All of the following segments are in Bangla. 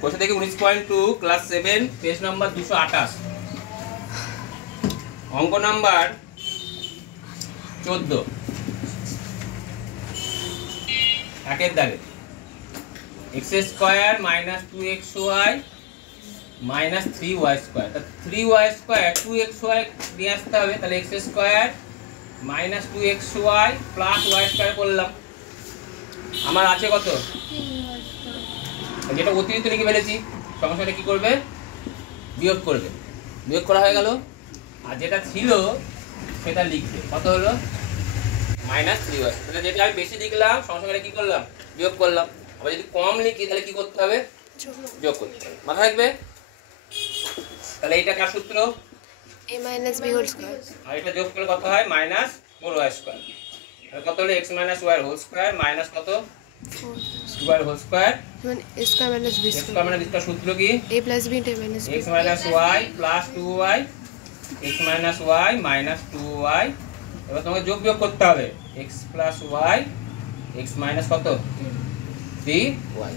কোশ্চেন দেখি 19.2 ক্লাস 7 পেজ নাম্বার 228 অঙ্ক নাম্বার 14 একের দাগে x square minus 2xy minus 3y square. তা 3y স্কয়ার 2xy নিয়ে আসতে হবে, তাহলে x square minus 2xy plus y square করলাম। আমার আছে কত? যেটা অতিরিক্ত লিখে ফেলেছি সমস্যাটা কি করবে? বিয়োগ করবে। বিয়োগ করা হয়ে গেল। আর যেটা ছিল সেটা লিখবে। কত হলো? Minus 3y। তাহলে যেটা আমি বেশি লিখলাম সমস্যাটা কি করলাম? বিয়োগ করলাম। আবার যদি কম লিখি তাহলে কি করতে হবে? যোগ করতে হবে। মাথা রাখবে। তাহলে এইটা কার সূত্র? a minus b whole square। আর এটা যোগ করলে কত হয়? Minus 4y square. তাহলে কত হলো? x minus y whole square minus কত? 4y whole square. মানে a square minus b x square। Square মানে b স্কয়ার সূত্র কি? a plus b into a minus b। x minus y plus 2y x minus y minus 2y। এবার তোমাকে যোগ বিয়োগ করতে হবে। x plus y x minus কত? 3y।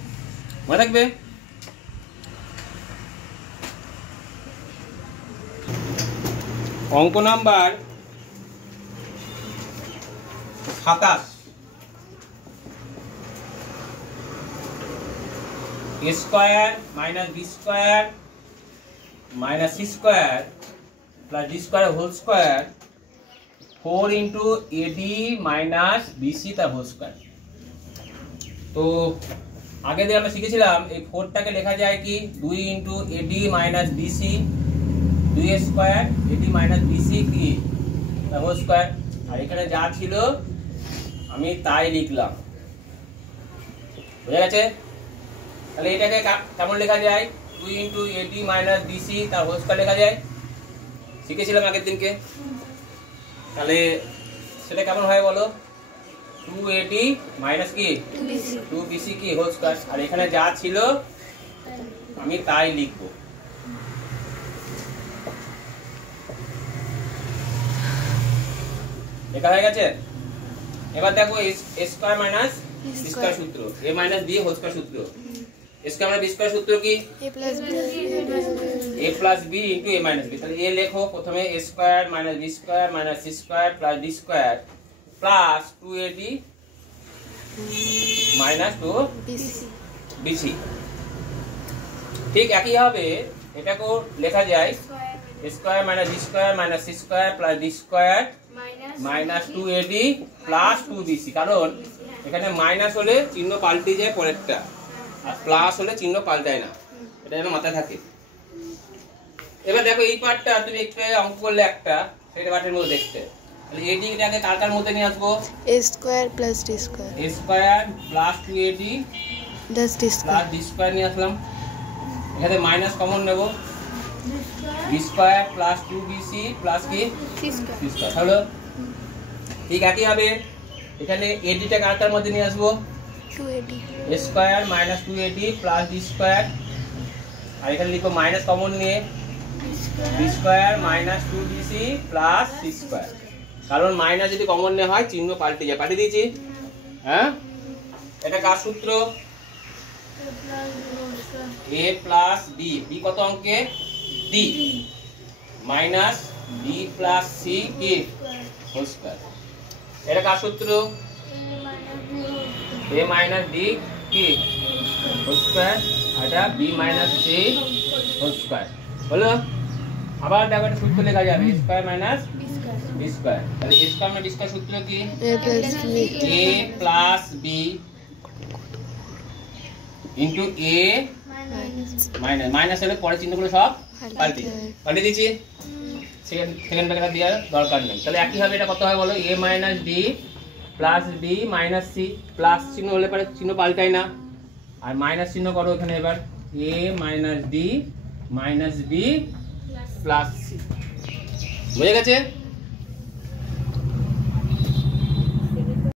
মনে থাকবে? অঙ্ক number 27 a square minus b square minus c square plus d square whole square 4 into ad minus bc তার হোল স্কয়ার। তো আগে দিয়ে আমরা শিখেছিলাম এই 4টাকে লেখা যায় কি 2 into ad minus bc 2 square ad minus bc কি তার হোল স্কয়ার। আর এখানে যা ছিল আমি তাই লিখলাম। বুঝা গেছে? তাহলে এটাকে কেমন লেখা যায়? 2 ইন্টু ad মাইনাস bc তার হোল স্কয়ার লেখা যায়, শিখেছিলাম আগের দিনকে। তাহলে সেটা কেমন হয় বলো? 2ad মাইনাস কি 2bc কি হোল স্কয়ার। আর এখানে যা ছিল আমি তাই লিখবো। লেখা হয়ে গেছে? এবার দেখো a square minus b square সূত্র, a minus b whole square সূত্র। a square minus b square সূত্র কি? a plus b a plus b into a minus b। তাহলে a লেখো প্রথমে a square minus b square minus c square plus d square plus 2ad minus 2bc। ঠিক একই ভাবে এটাকেও লেখা যায় a square minus b square minus c square plus d square minus 2ad plus 2bc। কারণ এখানে মাইনাস হলে চিহ্ন পাল্টে যায় পরেরটা, আর প্লাস হলে চিহ্ন পাল্টায় না, এটা যেন মাথায় থাকে। এবার দেখো এই পার্টটা তুমি একটু অঙ্ক করলে একটা সেটা পার্টের মধ্যে দেখতে। তাহলে এডিটাকে কার মধ্যে নিয়ে আসবো? a square plus d square a square plus 2ad plus d plus square। d square নিয়ে আসলাম। এখানে মাইনাস কমন নেব, b square plus 2bc plus কি c square। c স্কয়ার হলো। ঠিক একই হবে এখানে এডিটাকে কার মধ্যে নিয়ে আসবো? 2ad a square minus 2ad plus d square. আর এখানে লিখবো মাইনাস কমন নিয়ে b square minus 2bc plus c square. কারণ মাইনাস যদি কমন নেওয়া হয় চিহ্ন পাল্টে যায়। পাল্টে দিয়েছি? হ্যাঁ, এটা কার সূত্র? a প্লাস b, b কত অঙ্কে? d minus b plus c কি হোল স্কয়ার। এটা কার সূত্র? a মাইনাস d কি হোল স্কয়ার, এটা b minus c whole square হলো। আবার দেখো একটা সূত্র লেখা যাবে a square minus b square. তাহলে a square minus b square সূত্র কি? a plus b a plus b into a minus, minus হলে পরে চিহ্নগুলো সব পাল্টে দিয়েছি। সেকেন্ড ব্র্যাকেটটা দেওয়ার দরকার নেই। তাহলে একই হবে এটা কত হয় বলো? a minus d plus d minus c। Plus চিহ্ন হলে পরে চিহ্ন পাল্টায় না, আর মাইনাস চিহ্ন করো এখানে। এবার a minus d minus b plus c। বুঝে গেছে?